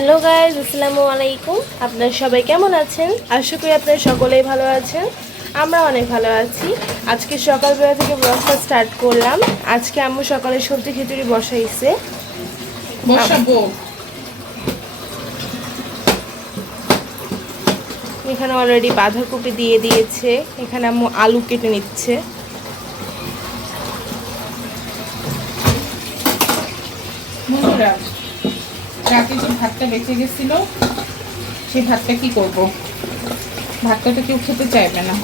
Hello guys, আসসালামু আলাইকুম। আপনারা সবাই কেমন আছেন? আশা করি আপনারা সকলেই ভালো আছেন। আমরা অনেক ভালো আছি। আজকে সকালবেলা থেকে ব্লগটা স্টার্ট করলাম। আজকে আম্মু সকালে সবজি খিচুড়ি বসাইছে। এখানে অলরেডি বাঁধাকপি দিয়ে দিয়েছে। এখানে আম্মু আলু কেটে নিচ্ছে। রাতে যে ভাতটা বেঁচে গেছিল সেই ভাতটা কি করব? ভাতটা তো কেউ খেতে চাইবে না,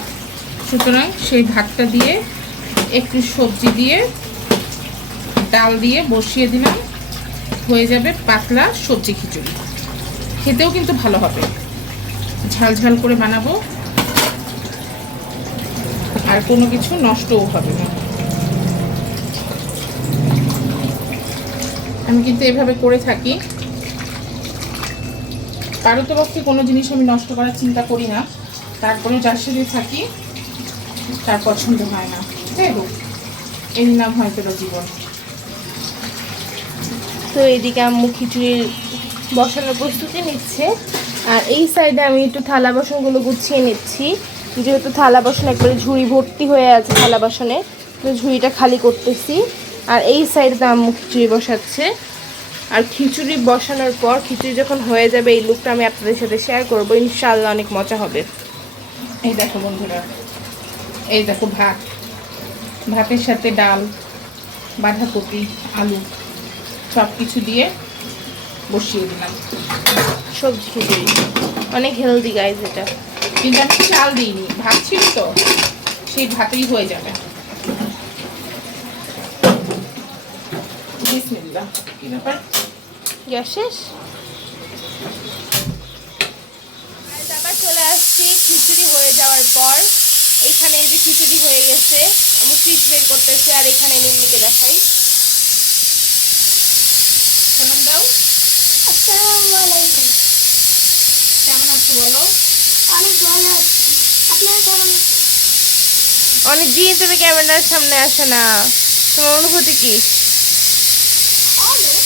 সুতরাং সেই ভাতটা দিয়ে একটু সবজি দিয়ে ডাল দিয়ে বসিয়ে দিলাম। হয়ে যাবে পাতলা সবজি খিচুড়ি। খেতেও কিন্তু ভালো হবে, ঝাল ঝাল করে বানাবো, আর কোনো কিছু নষ্টও হবে না। আমি কিন্তু এভাবে করে থাকি। পারতপক্ষে কোনো জিনিস আমি নষ্ট করার চিন্তা করি না, তারপরে যার সাথে থাকি তার পছন্দ হয় না। যাই হোক, এর নাম হয়তো জীবন। তো এইদিকে আম্মু খিচুড়ির বসানোর প্রস্তুতি নিচ্ছে, আর এই সাইডে আমি একটু থালা বাসনগুলো গুছিয়ে নিচ্ছি। যেহেতু থালা বাসন একবারে ঝুড়ি ভর্তি হয়ে আছে থালা বাসনে, তো ঝুড়িটা খালি করতেছি। আর এই সাইডে আম্মু খিচুড়ি বসাচ্ছে। আর খিচুড়ি বসানোর পর খিচুড়ি যখন হয়ে যাবে এই লুকটা আমি আপনাদের সাথে শেয়ার করবো, ইনশাআল্লাহ অনেক মজা হবে। এই দেখো বন্ধুরা, এই দেখো ভাত, ভাতের সাথে ডাল, বাঁধাকপি, আলু সব কিছু দিয়ে বসিয়ে দিলাম সবজি খিচুড়ি অনেক হেলদি গাইজ এটা। কিন্তু আমি চাল দিইনি, ভাত ছিল তো, সেই ভাতেই হয়ে যাবে। বিসমিল্লাহ। কি ব্যাপার, গ্যাস শেষ? আবার চলে আসছি খিচুড়ি হয়ে যাওয়ার পর। এইখানে এই যে খিচুড়ি হয়ে গেছে, আমি ফ্রিজ বের করতেছি। আর এখানে নিম্মিকে দেখাই। সালাম দাও। আসসালামু আলাইকুম। কেমন আছো বলো? অনেক ভালো আছি। আপনারা কেমন আছেন? অনেক দিন তুমি ক্যামেরার সামনে আসে না, তোমার অনুভূতি কি? অনেক।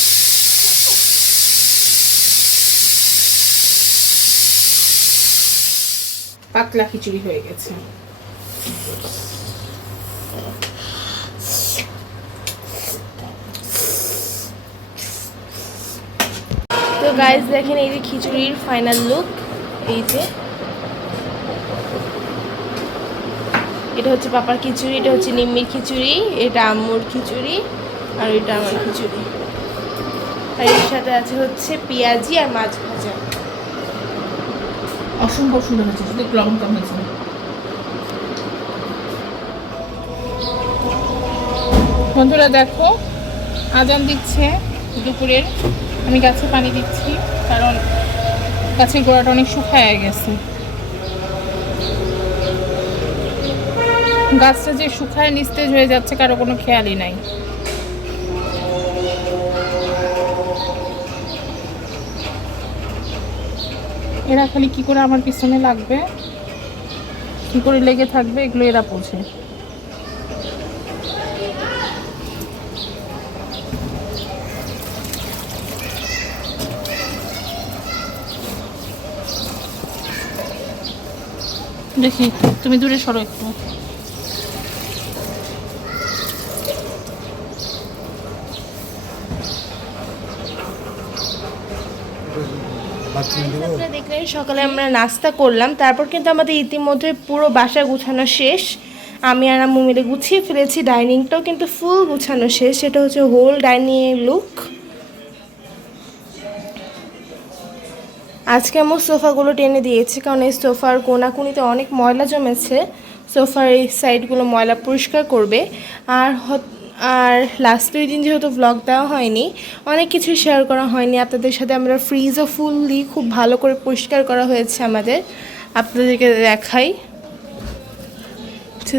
পাতলা খিচুড়ি হয়ে গেছে। তো গাইজ দেখেন, এই যে খিচুড়ির ফাইনাল লুক। এই যে এটা হচ্ছে পাপার খিচুড়ি, এটা হচ্ছে নিম্মির খিচুড়ি, এটা আম্মুর খিচুড়ি, আর এটা আমার খিচুড়ি। আর এর সাথে আছে হচ্ছে পেঁয়াজি আর মাছ ভাজা। অসম্ভব সুন্দর হয়েছে, শুধু লবণ কম হয়েছে। বন্ধুরা দেখো, আজান দিচ্ছে দুপুরের। আমি গাছে পানি দিচ্ছি, কারণ গাছের গোড়াটা অনেক শুকায় গেছে। গাছটা যে শুকায় নিস্তেজ হয়ে যাচ্ছে কারো কোনো খেয়ালই নাই। এরা খালি কি করে আমার পিছনে লাগবে, কি করে লেগে থাকবে, এগুলো এরা বোঝে। দেখি, তুমি দূরে সরো একটু। আপনারা দেখলেন সকালে আমরা নাস্তা করলাম, তারপর কিন্তু আমাদের ইতিমধ্যে পুরো বাসা গুছানো শেষ। আমি আর আম্মু মিলে গুছিয়ে ফেলেছি। ডাইনিংটাও কিন্তু ফুল গুছানো শেষ। এটা হচ্ছে হোল ডাইনিং লুক। আজকে আমার সোফাগুলো টেনে দিয়েছি, কারণ এই সোফার কোনাকুনিতে অনেক ময়লা জমেছে। সোফার এই সাইডগুলো ময়লা পরিষ্কার করবে। আর লাস্ট 2 দিন যেহেতু ভ্লগ দেওয়া হয়নি, অনেক কিছু শেয়ার করা হয়নি আপনাদের সাথে। আমরা ফ্রিজও ফুললি খুব ভালো করে পরিষ্কার করা হয়েছে আমাদের, আপনাদেরকে দেখাই।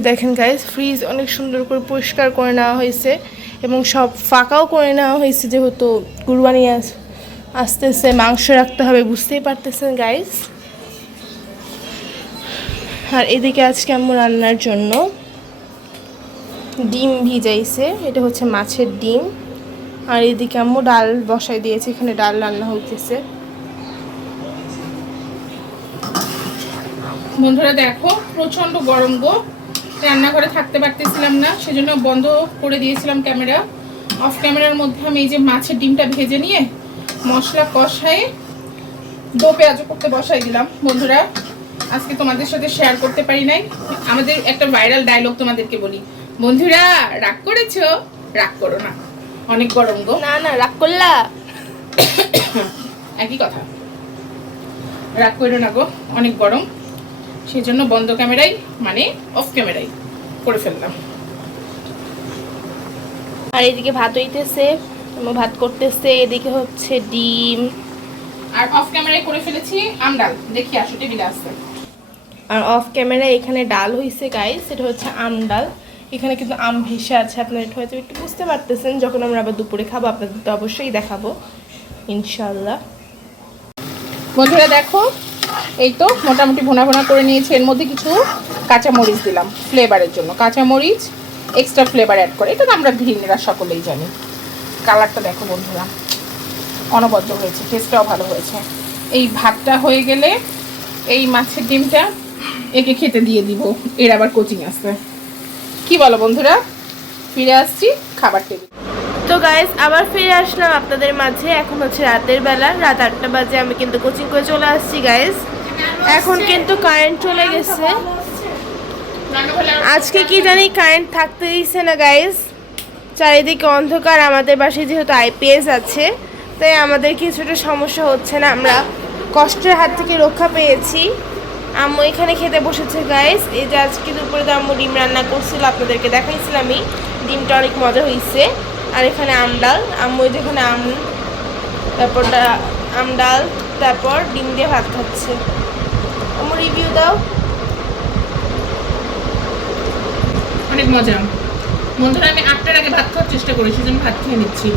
দেখেন গাইজ, ফ্রিজ অনেক সুন্দর করে পরিষ্কার করে নেওয়া হয়েছে, এবং সব ফাঁকাও করে নেওয়া হয়েছে, যেহেতু কুরবানি আসতেছে, মাংস রাখতে হবে, বুঝতেই পারতেছেন গাইজ। আর এদিকে আজকে আম্মু রান্নার জন্য ডিম ভিজাইছে, এটা হচ্ছে মাছের ডিম। আর এদিকে আম্মু ডাল বসাই দিয়েছে, এখানে ডাল রান্না হইতেছে। বন্ধুরা দেখো প্রচন্ড গরম গো, রান্নাঘরে থাকতে পারতেছিলাম না, সেজন্য বন্ধ করে দিয়েছিলাম ক্যামেরা। অফ ক্যামেরার মধ্যে আমি এই যে মাছের ডিমটা ভেজে নিয়ে মশলা কষায়ে দো পেঁয়াজও করতে বসাই দিলাম। বন্ধুরা আজকে তোমাদের সাথে শেয়ার করতে পারি নাই, আমাদের একটা ভাইরাল ডায়লগ তোমাদেরকে বলি। বন্ধুরা রাগ করেছো? রাগ করো না, অনেক গরম গো। না না, রাগ করলা? একই কথা, রাগ করো না গো, অনেক গরম, সেই জন্য বন্ধ ক্যামেরাই মানে অফ ক্যামেরাই করে ফেললাম। আর এদিকে ভাত হইতেছে, ভাত করতেছে, এদিকে হচ্ছে ডিম। আর অফ ক্যামেরায় করে ফেলেছি আম ডাল, দেখি আসো টেবিলে আসছে। আর অফ ক্যামেরা এখানে ডাল হইছে গাইস, এটা হচ্ছে আম ডাল। এখানে কিন্তু আম ভেসে আছে, আপনারা এটা হয়তো একটু বুঝতে পারতেছেন। যখন আমরা আবার দুপুরে খাবো আপনাদের তো অবশ্যই দেখাবো ইনশাল্লাহ। বন্ধুরা দেখো এই তো মোটামুটি ভুনা ভুনা করে নিয়েছি, এর মধ্যে কিছু কাঁচামরিচ দিলাম ফ্লেভারের জন্য, কাঁচামরিচ এক্সট্রা ফ্লেভার অ্যাড করে, এটা তো আমরা গৃহিণীরা সকলেই জানি। কালারটা দেখো বন্ধুরা অনবদ্য হয়েছে, টেস্টটাও ভালো হয়েছে। এই ভাতটা হয়ে গেলে এই মাছের ডিমটা একে খেতে দিয়ে দিব, এর আবার কোচিং আছে। কি বলো বন্ধুরা? ফিরে আসছি খাবার টেবিল। তো গাইস আবার ফিরে আসলাম আপনাদের মাঝে। এখন হচ্ছে রাতের বেলা, রাত 8টা বাজে। আমি কিন্তু কোচিং করে চলে আসছি গাইস। এখন কিন্তু কারেন্ট চলে গেছে। আজকে কি জানি কারেন্ট থাকতে দিচ্ছে না গাইস, চারিদিকে অন্ধকার। আমাদের বাসায় যেহেতু আইপিএস আছে তাই আমাদের কিছুটা সমস্যা হচ্ছে না, আমরা কষ্টের হাত থেকে রক্ষা পেয়েছি। আম্মু এখানে খেতে বসেছে গাইস। এই যে আজকে দুপুরে তো আম্মু ডিম রান্না করছিল, আপনাদেরকে দেখাইছিলামই, ডিমটা অনেক মজা হয়েছে। আর এখানে আম ডাল, আম্মু যেখানে আম, তারপর আম ডাল, তারপর ডিম দিয়ে ভাত খাচ্ছে। আম্মু রিভিউ দাও। অনেক মজা বন্ধুরা, আমি 8টার আগে ভাত খাওয়ার চেষ্টা করি, সেজন্য ভাত খেয়ে নিচ্ছি।